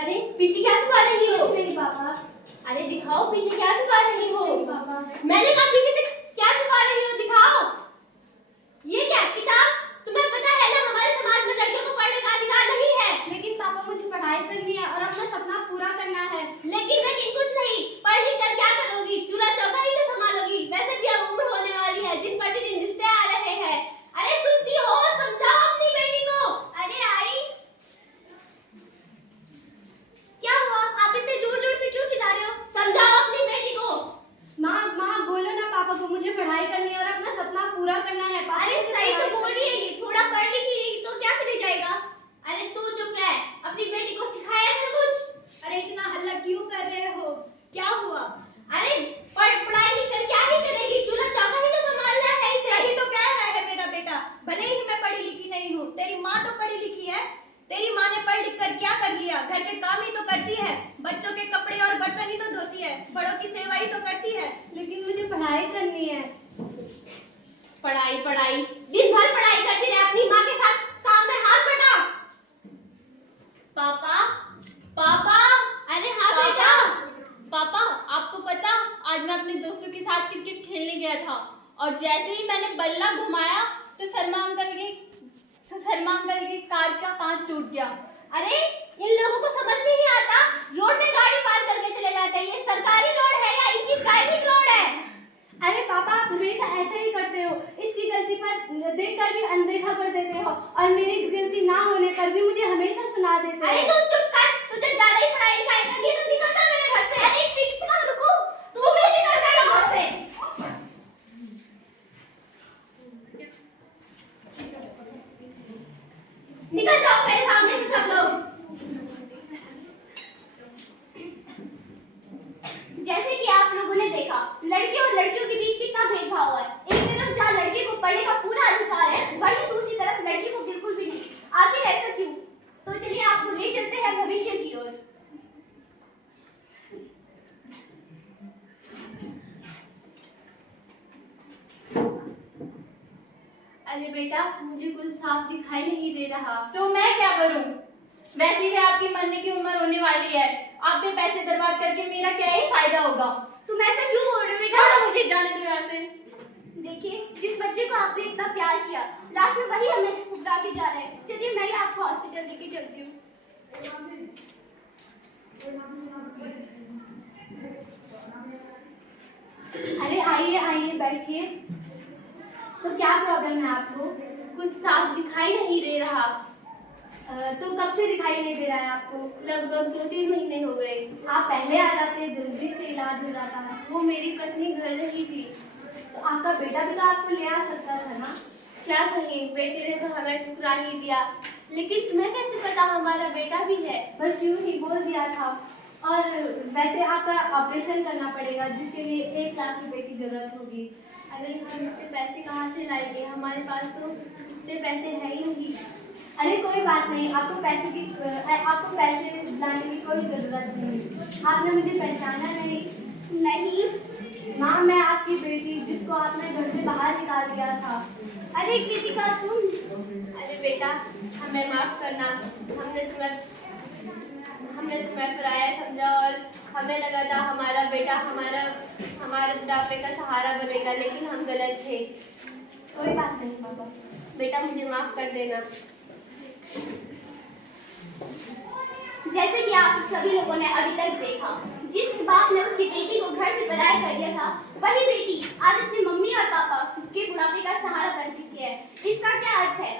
अरे पीछे क्या छुपा रही हो? कुछ नहीं पापा। अरे दिखाओ पीछे क्या छुपा रही हो? नहीं पापा। मैंने कहा पीछे से क्या छुपा रही हो, दिखाओ। ये क्या किताब? तुम्हें पता है ना हमारे समाज में लड़कियों को पढ़ने का अधिकार नहीं है। लेकिन पापा मुझे पढ़ाई करनी है और अपना सपना पूरा करना है। लेकिन कुछ नहीं, पढ़ लिख कर क्या करोगी? चूल्हा चौका ही तो संभालोगी। वैसे भी अब उम्र होने वाली है, दिन प्रतिदिन रिश्ते आ रहे हैं। अरे सुनती हो, समझाओ अपनी बेटी को। अरे आई, क्या हुआ? आप इतने जोर जोर से क्यों चिल्ला रहे हो? समझाओ अपनी बेटी को। माँ बोलो ना पापा को, मुझे पढ़ाई करनी है और अपना सपना पूरा करना है। पापा अरे मुझे सही तो पढ़ाई बोल रही है, ये थोड़ा पढ़ लिखी तो क्या चले जाएगा। अरे तू चुप रह, अपनी बेटी को सिखाया कर कुछ। अरे इतना हल्ला क्यों कर रहे हो? क्या हुआ? अरे पढ़ाई लिख कर क्या ही करेगी? चूल्हा चौका ही तो संभालना है इसे। सही तो कह रहा है मेरा बेटा। भले ही मैं पढ़ी लिखी नहीं हूँ, तेरी माँ तो पढ़ी लिखी है। तेरी माँ ने पढ़ लिख कर क्या कर लिया? घर के काम ही तो करती है, बच्चों के कपड़े और बर्तन ही तो धोती है, बड़ों की सेवा ही तो करती है। लेकिन मुझे पढ़ाई करनी है। पढ़ाई पढ़ाई, दिन भर पढ़ाई करती रहे, अपनी माँ के साथ काम में हाथ बटा। पापा पापा अरे हाँ बेटा। पापा, आपको पता आज मैं अपने दोस्तों के साथ क्रिकेट खेलने गया था और जैसे ही मैंने बल्ला घुमाया तो शर्मा अंकल की कार का कांच टूट गया। अरे इन लोगों को समझ नहीं आता, रोड में गाड़ी पार करके चले जाते हैं। ये सरकारी रोड है या इनकी प्राइवेट रोड है? अरे पापा, आप हमेशा ऐसे ही करते हो। इसकी गलती पर देखकर भी अनदेखा कर देते हो और मेरी गलती ना होने पर भी मुझे हमेशा सुना देते हो। अरे तू चुप कर, तुझे ज्यादा ही पढ़ाई लिखाई करनी है तो निकल जा मेरे घर से। अरे ठीक कर, रुको, तू भी निकल जा यहाँ से। निकल जाओ मेरे सामने से सब लोग। जैसे कि आप लोगों ने देखा, लड़कियों और लड़कियों के बीच कितना भेदभाव है। एक तरफ जहाँ लड़के को पढ़ने का पूरा अधिकार है, वहीं दूसरी तरफ लड़की को बिल्कुल भी नहीं। आखिर ऐसा क्यों? तो चलिए आपको ले चलते हैं भविष्य की ओर। अरे बेटा, मुझे कुछ साफ दिखाई नहीं दे रहा। तो मैं क्या करूं? वैसे भी आपकी मरने की उम्र होने वाली है, आप पे पैसे बर्बाद करके मेरा क्या ही फायदा होगा? तुम ऐसा क्यों बोल रहे हो बेटा? छोड़ो मुझे, जाने दो यहाँ से। देखिए, जिस बच्चे को आपने इतना प्यार किया, लास्ट में वही हमें ठुकरा के जा रहे हैं। चलिए मैं ही आपको हॉस्पिटल लेके चलती हूँ। अरे आइए आइए, बैठिए। तो क्या प्रॉब्लम है आपको? कुछ साफ दिखाई नहीं दे रहा। तो कब से दिखाई नहीं दे रहा है आपको? लगभग 2-3 महीने हो गए। आप पहले आ जाते, जल्दी से इलाज हो जाता है। वो मेरी पत्नी घर रही थी। तो आपका बेटा भी तो आपको ले आ सकता था ना। क्या कहें, बेटे ने तो हमें ठुकरा ही दिया। लेकिन तुम्हें कैसे पता हमारा बेटा भी है? बस यूं ही बोल दिया था। और वैसे आपका ऑपरेशन करना पड़ेगा, जिसके लिए 1 लाख रुपए की जरूरत होगी। अरे हम इतने पैसे कहाँ से लाएंगे? हमारे पास तो इतने पैसे है ही नहीं। अरे कोई बात नहीं, आपको पैसे लाने की कोई जरूरत नहीं। आपने मुझे पहचाना नहीं? नहीं। माँ, मैं आपकी बेटी, जिसको आपने घर से बाहर निकाल दिया था। अरे कृतिका तुम। अरे बेटा, हमें माफ करना। हमने तुम्हें पराया समझा और हमें लगा था हमारा बेटा हमारे बुढ़ापे का सहारा बनेगा, लेकिन हम गलत थे। कोई बात नहीं पापा। बेटा मुझे माफ कर देना। जैसे कि आप सभी लोगों ने अभी तक देखा, जिस बाप ने उसकी बेटी को घर से पराया कर दिया था, वही बेटी आज अपनी मम्मी और पापा के बुढ़ापे का सहारा बन चुकी है। इसका क्या अर्थ है?